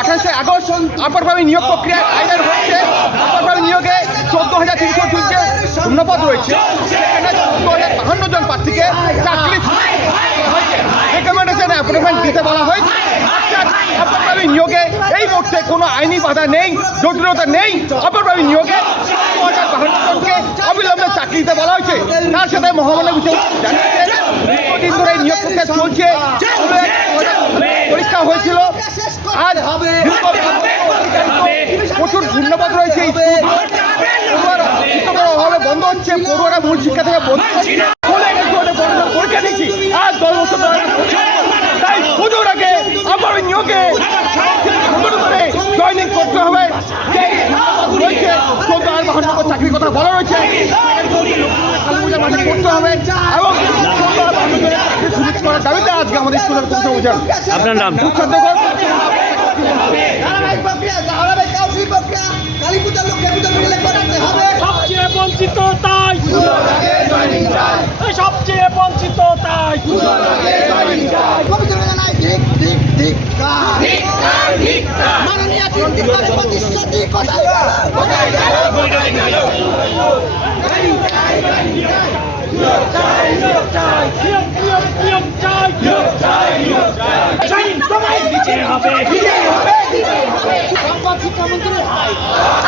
আঠাশে আগস্ট আপারভাবে নিয়োগ প্রক্রিয়া ফাইনাল হচ্ছে। আপারভাবে নিয়োগে চোদ্দ হাজার তিনশো তিনটে শূন্যপদ রয়েছে। সেখানে চোদ্দ হাজার বাহান্ন জন প্রার্থীকে চাকরি রেকমেন্ডেশন অ্যাপয়েন্টমেন্ট দিতে বলা হয়েছে। আপারভাবে নিয়োগে এই মুহূর্তে কোনো আইনি বাধা নেই, জটিলতা নেই। আপারভাবে নিয়োগে চোদ্দ হাজার বাহান্ন জনকে অবিলম্বে চাকরি দিতে বলা হয়েছে। তার সাথে মহামান্য জানিয়েছে দীর্ঘদিন ধরে নিয়োগ প্রক্রিয়া চলছে। পরীক্ষা হয়েছিল। আজ প্রচুর ধন্যবাদ রয়েছে অভাবে বন্ধ হচ্ছে। পড়ুয়ারা মূল শিক্ষা থেকে বন্ধ চাকরির কথা বলা রয়েছে। এবং চোদ্দ আর বাহান্ন জনের চাকরি সুনিশ্চিত করার দাবিতে আজকে আমাদের স্কুলের পৌঁছে বোঝান আপনার নাম? সবচেয়ে বঞ্চিত তাই। সবচেয়ে বঞ্চিত তাই। কমিশনে জানাই ঠিক ঠিক ঠিক মাননীয় প্রতিশ্রুতি কোথায় কোথায় হবে। হবে। হবে।